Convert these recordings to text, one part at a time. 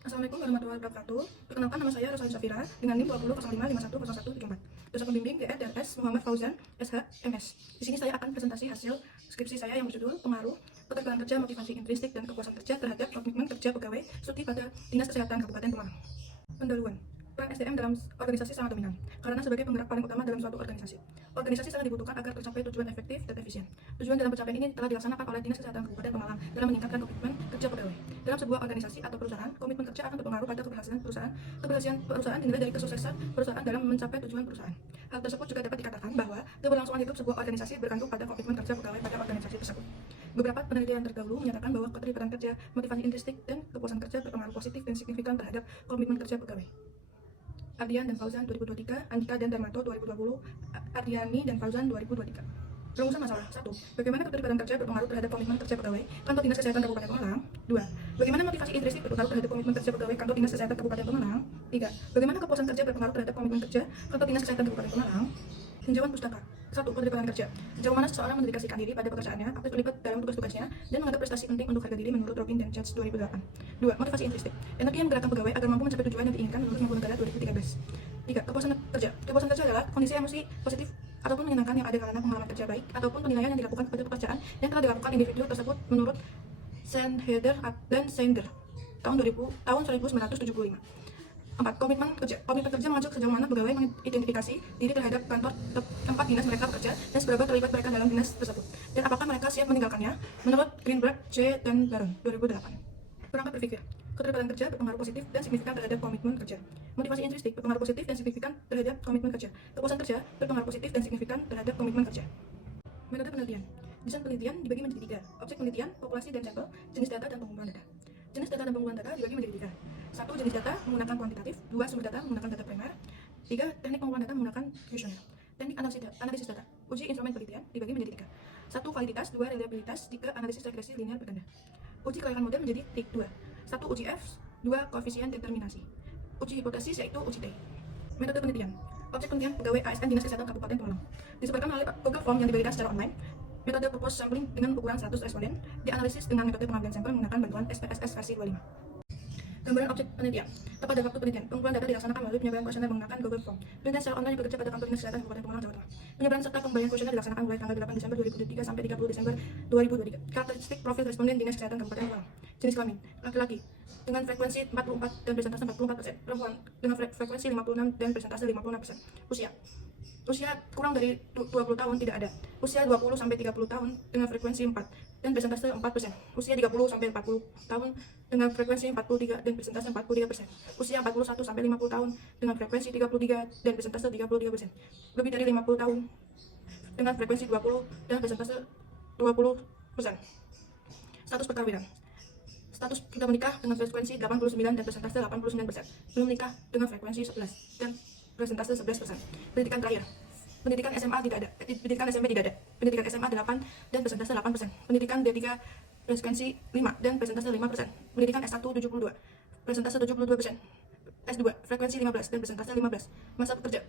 Assalamualaikum warahmatullahi wabarakatuh. Perkenalkan, nama saya Rosalin Safira dengan NIM 2005510134. Dosen pembimbing DRS Muhammad Fauzan, SH, MS. Di sini saya akan presentasi hasil skripsi saya yang berjudul Pengaruh Keterbatasan Kerja, Motivasi Intrinsik, dan Kepuasan Kerja terhadap Komitmen Kerja Pegawai Studi pada Dinas Kesehatan Kabupaten Pemalang. Pendahuluan. Peran SDM dalam organisasi sangat dominan, karena sebagai penggerak paling utama dalam suatu organisasi. Organisasi sangat dibutuhkan agar tercapai tujuan efektif dan efisien. Tujuan dalam pencapaian ini telah dilaksanakan oleh Dinas Kesehatan Kabupaten Pemalang dalam meningkatkan komitmen kerja pegawai. Dalam sebuah organisasi atau perusahaan, komitmen kerja akan berpengaruh pada keberhasilan perusahaan. Keberhasilan perusahaan dinilai dari kesuksesan perusahaan dalam mencapai tujuan perusahaan. Hal tersebut juga dapat dikatakan bahwa keberlangsungan hidup sebuah organisasi bergantung pada komitmen kerja pegawai pada organisasi tersebut. Beberapa penelitian terdahulu menyatakan bahwa keterlibatan kerja, motivasi intrinsik, dan kepuasan kerja berpengaruh positif dan signifikan terhadap komitmen kerja pegawai. Ardian dan Fauzan 2023, Andika dan Darmanto 2020, Ardiani dan Fauzan 2023. Rumusan masalah. 1. Bagaimana keterlibatan kerja berpengaruh terhadap komitmen kerja pegawai Kantor Dinas Kesehatan Kabupaten Pemalang? 2. Bagaimana motivasi intrinsik berpengaruh terhadap komitmen kerja pegawai Kantor Dinas Kesehatan Kabupaten Pemalang? 3. Bagaimana kepuasan kerja berpengaruh terhadap komitmen kerja Kantor Dinas Kesehatan Kabupaten Pemalang? Tinjauan pustaka. 1. Keterlibatan kerja. Sejauh mana seseorang mendedikasikan diri pada pekerjaannya, aktif terlibat dalam tugas-tugasnya, dan menganggap prestasi penting untuk harga diri menurut Robin dan Church 2008. 2. Motivasi intrinsik. Energi yang menggerakkan pegawai agar mampu mencapai tujuan yang diinginkan menurut Mampu Negara 2013. 3. Kepuasan kerja. Kepuasan kerja adalah kondisi emosi positif ataupun menyenangkan yang ada karena pengalaman kerja baik ataupun penilaian yang dilakukan kepada pekerjaan yang telah dilakukan individu tersebut menurut Sandheder dan Sanger tahun 1975. 4. Komitmen kerja. Komitmen kerja mengacu sejauh mana pegawai mengidentifikasi diri terhadap kantor tempat dinas mereka bekerja dan seberapa terlibat mereka dalam dinas tersebut, dan apakah mereka siap meninggalkannya menurut Greenberg, J. dan Baron 2008. Perangkat berpikir. Keterlibatan kerja berpengaruh positif dan signifikan terhadap komitmen kerja. Motivasi intrinsik berpengaruh positif dan signifikan terhadap komitmen kerja. Kepuasan kerja berpengaruh positif dan signifikan terhadap komitmen kerja. Metode penelitian. Desain penelitian dibagi menjadi 3. Objek penelitian, populasi dan sampel, jenis data dan pengumpulan data. Jenis data dan pengumpulan data dibagi menjadi 3. 1. Jenis data menggunakan kuantitatif. 2. Sumber data menggunakan data primer. 3. Teknik pengumpulan data menggunakan kuesioner. Teknik analisis data. Uji instrumen penelitian dibagi menjadi 3. 1. Validitas. 2. Reliabilitas. 3. Analisis regresi linear berganda. Uji kelayakan model menjadi 2. 1. Uji F. 2. Koefisien determinasi. Uji hipotesis yaitu uji T. Metode penelitian. Objek penelitian pegawai ASN Dinas Kesehatan Kabupaten Pemalang. Disebarkan melalui Google Form yang diberikan secara online. Metode purpose sampling dengan ukuran 100 responden. Dianalisis dengan metode pengambilan sampel menggunakan bantuan SPSS versi 25. Gambaran objek penelitian. Tepat pada waktu penelitian, pengumpulan data dilaksanakan melalui penyebaran kuesioner menggunakan Google Form. Penelitian secara online bekerja pada Kantor Dinas Kesehatan Kabupaten Pemalang, Jawa Tengah. Penyebaran serta pembayaran kuesioner dilaksanakan mulai tanggal 8 Desember 2023 sampai 30 Desember 2023. Karakteristik profil responden Dinas Kesehatan Kabupaten Pemalang. Jenis kelamin, laki-laki, dengan frekuensi 44 dan persentase 44%. Perempuan dengan frekuensi 56 dan persentase 56%. Usia kurang dari 20 tahun tidak ada. Usia 20 sampai 30 tahun dengan frekuensi 4 dan persentase 4%. Usia 30 sampai 40 tahun dengan frekuensi 43 dan persentase 43%. Usia 41 sampai 50 tahun dengan frekuensi 33 dan persentase 33%. Lebih dari 50 tahun dengan frekuensi 20 dan persentase 20%. Status perkawinan. Status sudah menikah dengan frekuensi 89 dan persentase 89%. Belum menikah dengan frekuensi 11 dan persentase 11%. Pendidikan terakhir. Pendidikan SMA tidak ada. Pendidikan SMP tidak ada. Pendidikan SMA 8 dan persentase 8%. Pendidikan D3 frekuensi 5 dan persentase 5%. Pendidikan S1 72, persentase 72%. S2 frekuensi 15 dan persentase 15. Masa bekerja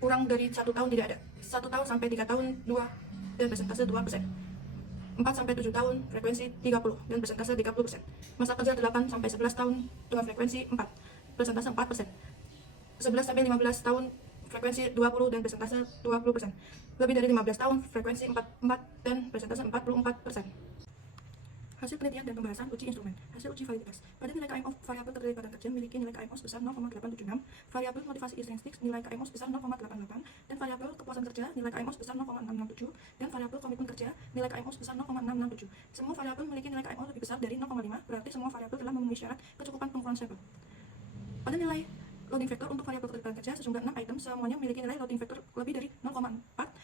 kurang dari 1 tahun tidak ada. 1 tahun sampai 3 tahun 2 dan persentase 2%. 4 sampai 7 tahun frekuensi 30 dan persentase 30%. Masa kerja 8 sampai 11 tahun dengan frekuensi 4, persentase 4%. 11 sampai 15 tahun frekuensi 20 dan persentase 20%. Lebih dari 15 tahun frekuensi 44 dan persentase 44%. Hasil penelitian dan pembahasan uji instrumen. Hasil uji validitas. Pada nilai KMO variabel keterlibatan kerja memiliki nilai KMO sebesar 0,876, variabel motivasi intrinsik nilai KMO sebesar 0,88, dan variabel kepuasan kerja nilai KMO sebesar 0,667, dan variabel komitmen kerja nilai KMO sebesar 0,667. Semua variabel memiliki nilai KMO lebih besar dari 0,5, berarti semua variabel telah memenuhi syarat kecukupan pengumpulan sampel. Pada nilai loading factor untuk variabel keterlibatan kerja sejumlah 6 item semuanya memiliki nilai loading factor lebih dari 0,4,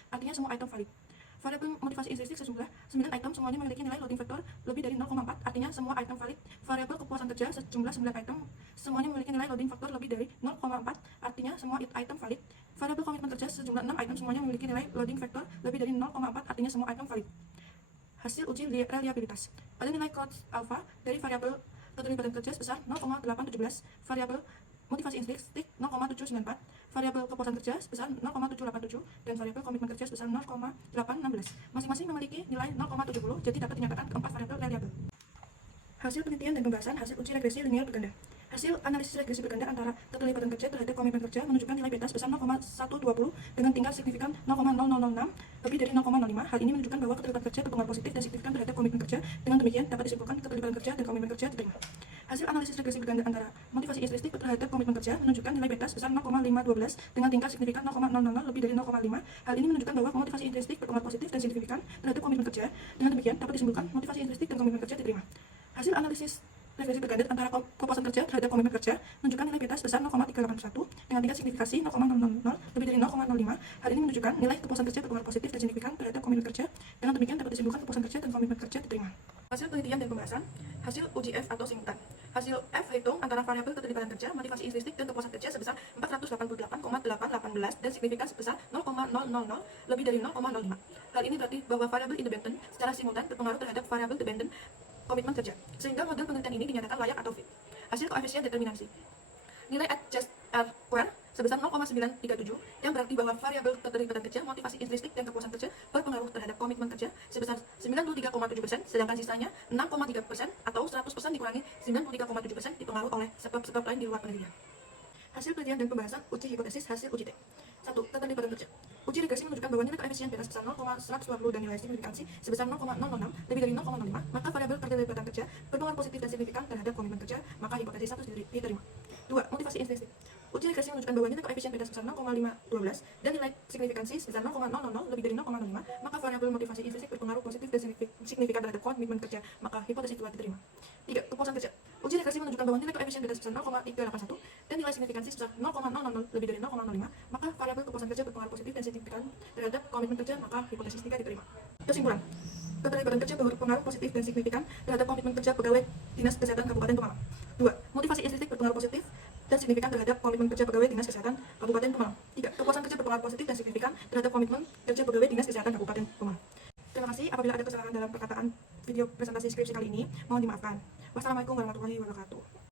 artinya semua item valid. Variabel motivasi intrinsik sejumlah 9 item semuanya memiliki nilai loading factor lebih dari 0,4, artinya semua item valid. Variabel kepuasan kerja sejumlah 9 item semuanya memiliki nilai loading factor lebih dari 0,4, artinya semua item valid. Variabel komitmen kerja sejumlah 6 item semuanya memiliki nilai loading factor lebih dari 0,4, artinya semua item valid. Hasil uji reliabilitas. Pada nilai cost alpha dari variabel keterlibatan kerja sebesar 0,817, variabel motivasi intrinsik 0,794, variabel kepuasan kerja sebesar 0,787, dan variabel komitmen kerja sebesar 0,816. Masing-masing memiliki nilai 0,70, jadi dapat dinyatakan keempat variabel reliable. Hasil penelitian dan pembahasan hasil uji regresi linear berganda. Hasil analisis regresi berganda antara keterlibatan kerja terhadap komitmen kerja menunjukkan nilai beta sebesar 0,120 dengan tingkat signifikan 0,0006 lebih dari 0,05. Hal ini menunjukkan bahwa keterlibatan kerja berpengaruh positif dan signifikan terhadap komitmen kerja. Dengan demikian, dapat disimpulkan keterlibatan kerja dan komitmen kerja diterima. Hasil analisis regresi berganda antara motivasi intrinsik terhadap komitmen kerja menunjukkan nilai beta sebesar 0,512 dengan tingkat signifikan 0,000 lebih dari 0,5. Hal ini menunjukkan bahwa motivasi intrinsik berpengaruh positif dan signifikan terhadap komitmen kerja. Dengan demikian, dapat disimpulkan motivasi intrinsik dan komitmen kerja diterima. Hasil analisis regresi berganda antara kepuasan kerja terhadap komitmen kerja menunjukkan nilai beta sebesar 0,381 dengan tingkat signifikasi 0,000 lebih dari 0,05. Hal ini menunjukkan nilai kepuasan kerja berpengaruh positif dan signifikan terhadap komitmen kerja. Dengan demikian dapat disimpulkan kepuasan kerja dan komitmen kerja diterima. Hasil penelitian dan pembahasan. Hasil uji F atau simultan. Hasil F hitung antara variabel keterlibatan kerja, motivasi intrinsik dan kepuasan kerja sebesar 488,818 dan signifikan sebesar 0,000 lebih dari 0,05. Hal ini berarti bahwa variabel independen secara simultan berpengaruh terhadap variabel dependen komitmen kerja, sehingga model penelitian ini dinyatakan layak atau fit. Hasil koefisien determinasi. Nilai adjust R square sebesar 0,937 yang berarti bahwa variabel keterlibatan kerja, motivasi intrinsik dan kepuasan kerja berpengaruh terhadap komitmen kerja sebesar 93,7%, sedangkan sisanya 6,3% atau 100% dikurangi 93,7% dipengaruhi oleh sebab-sebab lain di luar penelitian. Hasil penelitian dan pembahasan uji hipotesis hasil uji T. 1. Keterlibatan kerja. Uji regresi menunjukkan bahwa nilai koefisien beta sebesar 0,120 dan nilai signifikansi sebesar 0,006 lebih dari 0,05, maka variabel keterlibatan kerja berpengaruh positif dan signifikan terhadap komitmen kerja, maka hipotesis 1 diterima. 2. Motivasi intrinsik. Uji regresi menunjukkan bahwa nilai koefisien beta sebesar 0,512 dan nilai signifikansi sebesar 0,000 lebih dari 0,05, maka variabel motivasi intrinsik berpengaruh positif dan signifikan terhadap komitmen kerja, maka hipotesis 2 diterima. 3. Kepuasan kerja. Uji regresi menunjukkan bahwa nilai koefisien beta sebesar 0,381 dan nilai signifikansi sebesar 0,000 lebih dari 0,05, maka variabel kepuasan kerja berpengaruh positif dan signifikan terhadap komitmen kerja, maka hipotesis 3 diterima. Kesimpulan. Keterlibatan kerja berpengaruh positif dan signifikan terhadap komitmen kerja pegawai Dinas Kesehatan Kabupaten Pemalang. 2. Motivasi intrinsik berpengaruh positif dan signifikan terhadap komitmen kerja pegawai Dinas Kesehatan Kabupaten Pemalang. 3. Kepuasan kerja berpengaruh positif dan signifikan terhadap komitmen kerja pegawai Dinas Kesehatan Kabupaten Pemalang. Terima kasih. Apabila ada kesalahan dalam perkataan video presentasi skripsi kali ini, mohon dimaafkan. Wassalamualaikum warahmatullahi wabarakatuh.